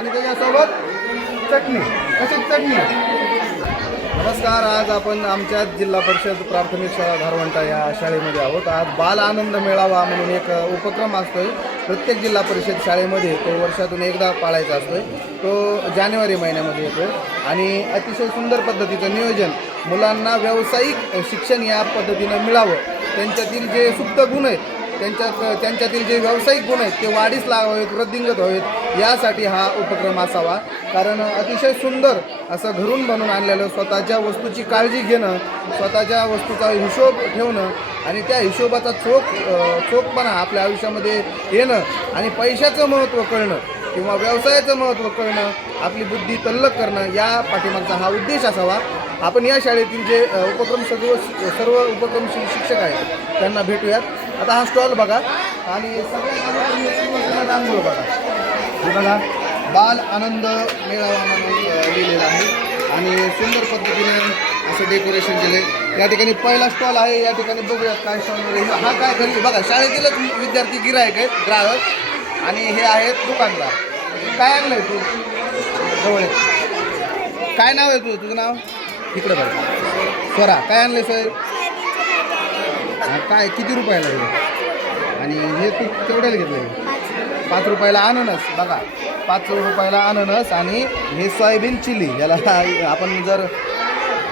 आणि त्याच्यासोबत चटणी. कशी चटणी. नमस्कार, आज आपण आमच्या जिल्हा परिषद प्राथमिक शाळा धारवंटा या शाळेमध्ये आहोत. आज बाल आनंद मेळावा म्हणून एक उपक्रम असतोय प्रत्येक जिल्हा परिषद शाळेमध्ये. तो वर्षातून एकदा पाळायचा असतोय. तो जानेवारी महिन्यामध्ये येतो आणि अतिशय सुंदर पद्धतीचं नियोजन. मुलांना व्यावसायिक शिक्षण या पद्धतीनं मिळावं, त्यांच्यातील जे सुप्त गुण आहेत त्यांच्यातील जे व्यावसायिक गुण आहेत ते वाढीस लावावेत, वृद्धिंगत व्हावेत, यासाठी हा उपक्रम असावा. कारण अतिशय सुंदर असं घरून बनवून आणलेलं, स्वतःच्या वस्तूची काळजी घेणं, स्वतःच्या वस्तूचा हिशोब ठेवणं आणि त्या हिशोबाचा चोखपणा आपल्या आयुष्यामध्ये येणं आणि पैशाचं महत्त्व कळणं किंवा व्यवसायाचं महत्त्व कळणं, आपली बुद्धी तल्लख करणं, या पाठीमागचा हा उद्देश असावा. आपण या शाळेतील जे उपक्रम सर्व उपक्रमशील शिक्षक आहेत त्यांना भेटूयात. आता हा स्टॉल बघा आणि सगळ्या आंघोळ बघा. हे बघा, बाल आनंद मेळावा म्हणून लिहिलेला आहे आणि सुंदर पद्धतीने असं डेकोरेशन केले. या ठिकाणी पहिला स्टॉल आहे. या ठिकाणी बघूयात काय स्टॉल. हा काय घरी बघा, शाळेतीलच विद्यार्थी गिरायक आहेत, ग्राहक, आणि हे आहेत दुकानदार. काय आणलं आहे तू जवळ? काय नाव आहे तुझं नाव? इकडं बघा, स्वरा. काय आणलं सर? काय किती रुपयाला आहे? आणि हे तू केवढ्याला घेतलं? 5 रुपयाला अननस. बघा, 5 रुपयाला अननस. आणि हे सोयाबीन चिली, याला आपण जर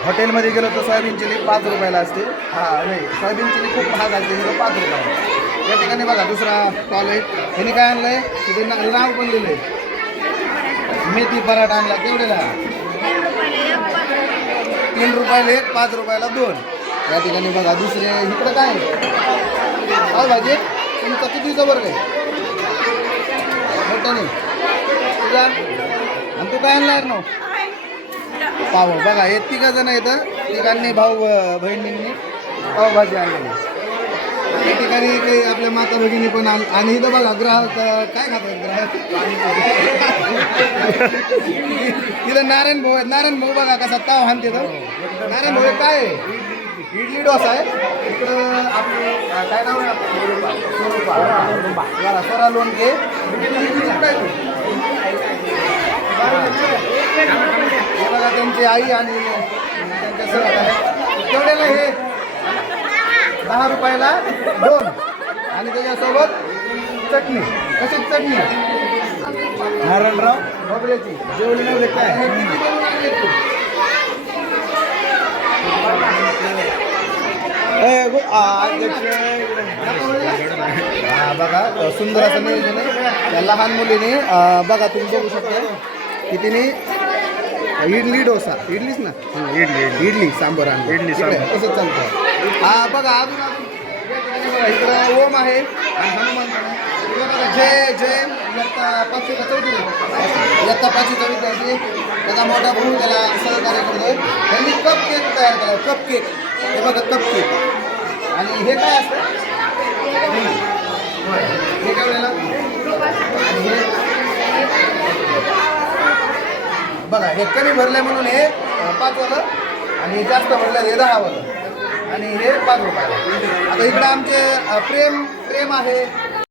हॉटेलमध्ये गेलो तर सोयाबीन चिली 5 रुपयाला असते. नाही, सोयाबीन चिली खूप महाग असते, हे 5 रुपयाला. या ठिकाणी बघा दुसरा स्टॉल आहे. ह्याने काय आणलं आहे? तिथे नाव पण लिहिलं आहे, मेथी पराठा आणला. केवढ्याला? 3 रुपयाला 1, 5 रुपयाला 2. या ठिकाणी बघा दुसरे. इकडं काय भाजी? तुमचा कितीचा वर्ग आहे? मोठ्याने तुझा. आणि तू काय आणणार ना? पाव. बघा, हे 3 जण येतं, 3 भाऊ बहिणींनी पावभाजी आणलेली. या ठिकाणी काही आपल्या माता भगिनी पण आणि इथं बघा ग्राहक काय खातात. ग्राहक तिथं नारायण भाऊ आहेत. नारायण भाऊ बघा कसा ताव हाणते. नारायण भाऊ काय आहे? इडली डोसा आहे. इकडं आपले काय नाव आहे? बघा, स्वरा लोणके. हे बघा त्यांची आई आणि त्यांच्या सर. केवढ्याला हे? 10 रुपयाला 2. आणि त्याच्यासोबत चटणी. कशी चटणी? नारायणराव खोबऱ्याची. जेवली नव्हते काय? बघा, सुंदर असं नियोजन आहे. त्या लहान मुलीने बघा, तुम्ही बघू शकता की तिने इडली डोसा. इडलीच ना? इडली सांबर आणली. इडली सांबर कसं चालतं. हा बघा, अजून बघा इकडं ओम आहे आणि हनुमान. जय जय इयत्ता 5वी का 4थी? इयत्ता 5वीचा विद्यार्थी. त्याचा मोठा भाऊ त्याला सहकार्य करतोय. त्यांनी कप केक तयार केला. Cup cake. हे बघा, कप केक. आणि हे काय असतं? हे काय वेळेला? आणि हे बघा, हे कमी भरलंय म्हणून हे 5 वालं आणि जास्त भरलं हे 10 वालं आणि हे 5 रुपयाला. आता इकडं आमचे प्रेम आहे.